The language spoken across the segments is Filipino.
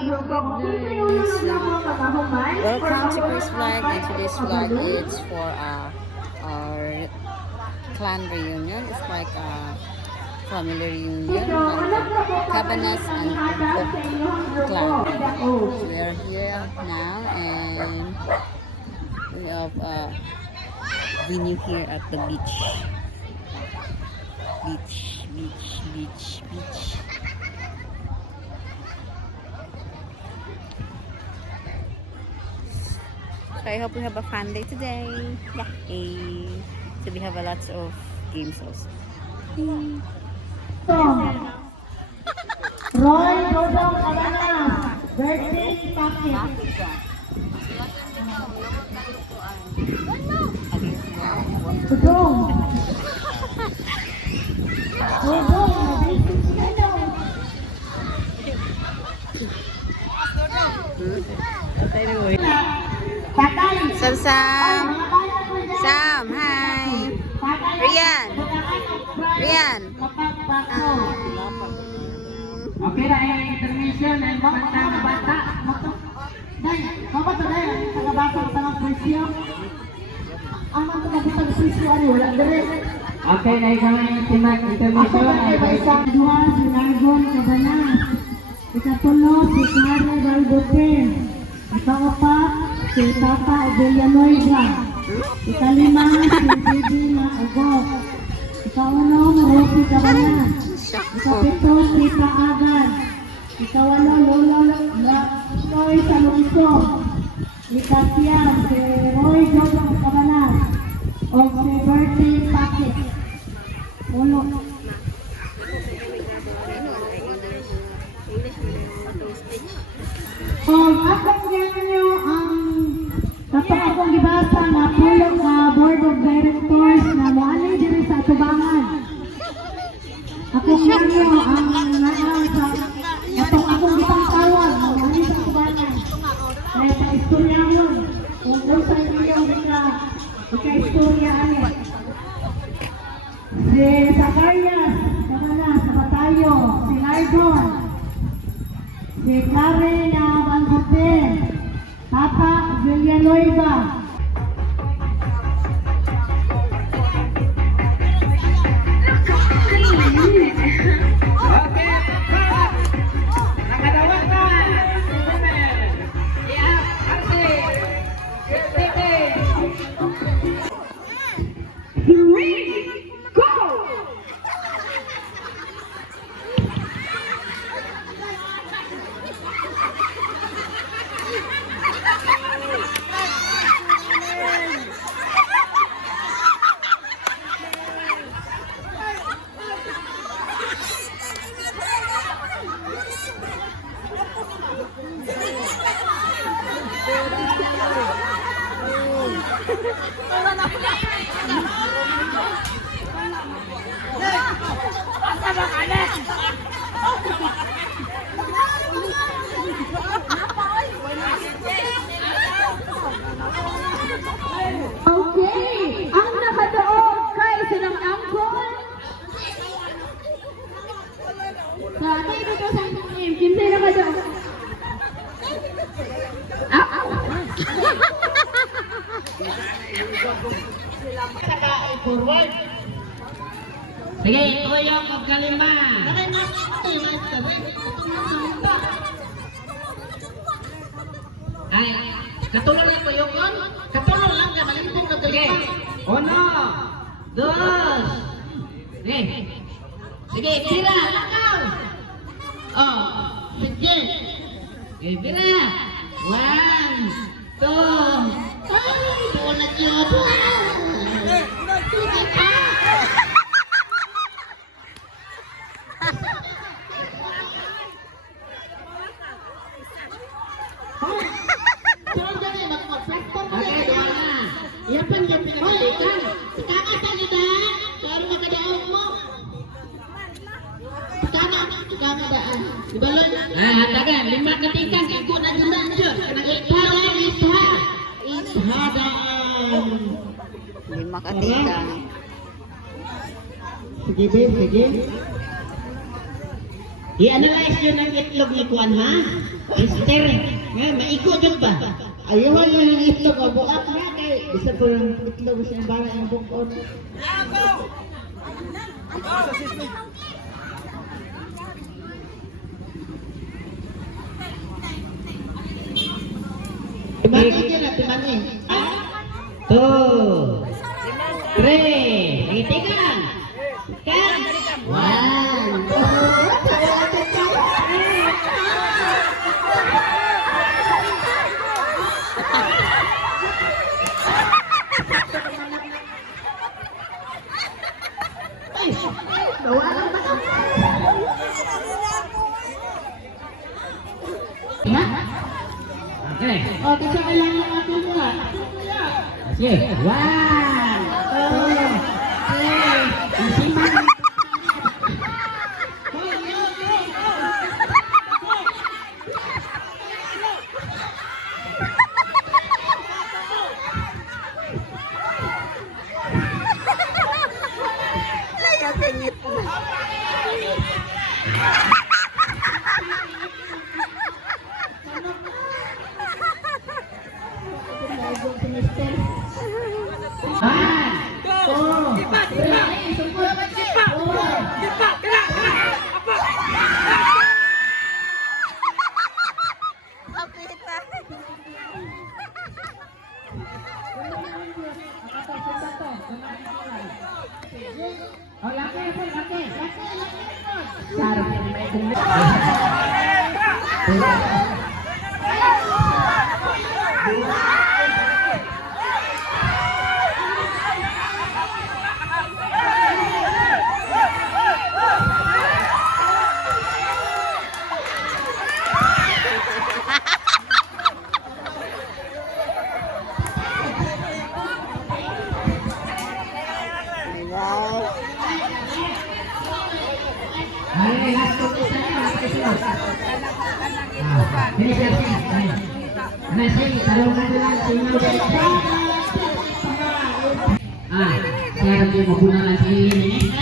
Welcome to Chris Vlog, and today's vlog is for our clan reunion. It's like a family reunion, like Cabanas and Pupok clan. We are here now, and we have venue here at the beach. Beach. So I hope we have a fun day today. Yeah. So we have a lots of games also. Roy Dodong Cabanas, birthday packet. Dodong. Dodong, mabisig sila daw. Anyway. Patay. Sam, hi. Rian. Okay na intermission and bata na bata. Day, mama to day, taga-bata ng presyo. Ang mga taga-bata presyo ano wala dire. Okay na isang intermission ay isang dua si Nargon Cabanas. Ikatulo si Kare Balbote. Ika-apat si Tata Villanueva. Ika-lima si Bibi Maagok. Ika-uno Rocky Cabanas. Ika-pito si Paagan. Ika-walo Lola Roy Salungso. Ika-siyam si Roy Dodong Cabanas. O si birthday packet. Ulo. Akong ganyan nyo ang kapag akong gibasa na pulong na board of directors na moanay diri sa atubangan. Akong ganyan nyo ang naang sa kapag akong gipangtawag na moanay sa atubangan. Kaya sa istorya yun, kung sa inyo ika-istorya ano. Si Zacarias, Cabanas, sa Batayo, si Nargon, si Clare na Balbote, Tata Villanueva. Okay, ang nakadoon kay silang angkol. Kaya ito to sa team, kimsay na ba doon? Forward. Sige, tuyo kong kalima. Ay, katulong lang tuyo kon? Katulong lang ka, malimpong ka tuyo. Uno, dos. Sige, tira, lakaw. Oh, sige. Okay, tira. 1, 2. Ay, wala yun. Sige pa. Iyapan yung pinagalitan. Tama sa lidan. Pero makadaong mo. Tama daan. Dibalon. Tagan. 5 katikan. Iko na julan dyan. Nag-ipalan isa. Isa daan. 5 katikan. Sige, sige. I-analyze yun ang itlog ni Kuan, ha? Mister, nga, maiko dyan ba? Ayaw yung itlog o bukat na kay isa po yung itlog siyang bara yung bukod. Timangin yun na, timangin. 2, 3, nagitikan. Kan. 1. Okay. O, kasi kailangan natin nga. Sige. 1, 2, 3. Nakakingit na. Saya lagi menggunakan ini.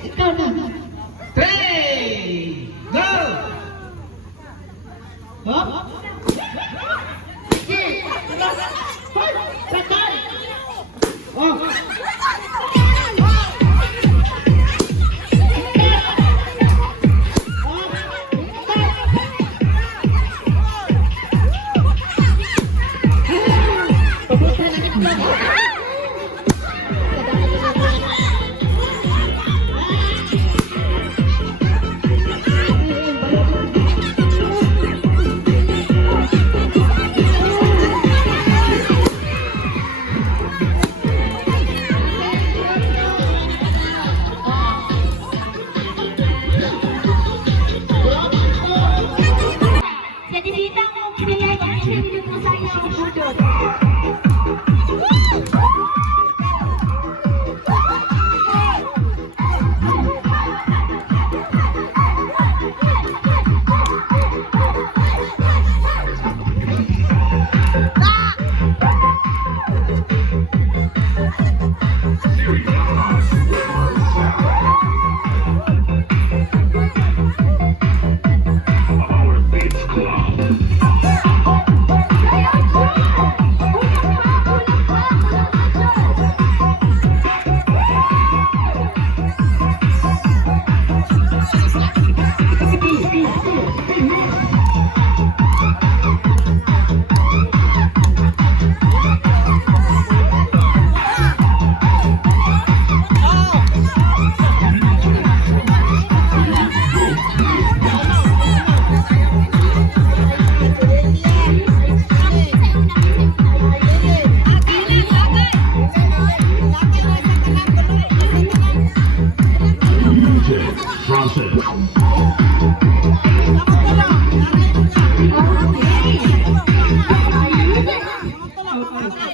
Ikaw na. 3, go! Hop! Sige! Patay! Oh!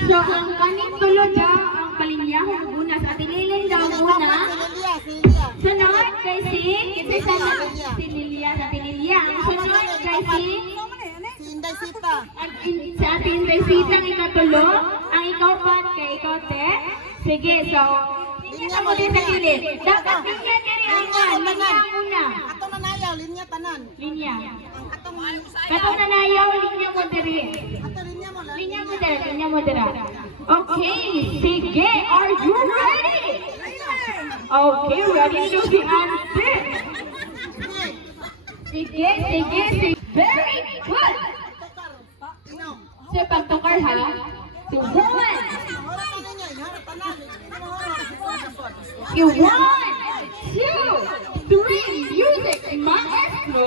So, ang kaning tulo daw, ang palinyahon una. Sa tinilin daw muna. Sunod kay si Lilia sa Tinilia. Sunod kay sa ating Inday Sita ang ikatulo. Ang ikaw pat kay ikaw te. Sige, so, linya mo din sa kilid. Dapat linya kiri ang linya muna. Atong nanayaw, linya tanan. Linya. Atong Katong nanayaw, linya mo diri. ato linya mo lang. Linya mo dira. Okay, sige, are you ready? Okay, ready to be answered. Sige. Very good. So, pagtukar ha. So, 1. Wala ka niya, iharap tanan. You 1, 2, 3. Music, maestro.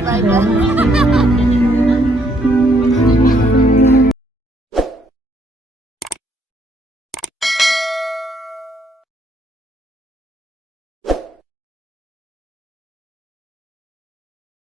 bye, bye, bye.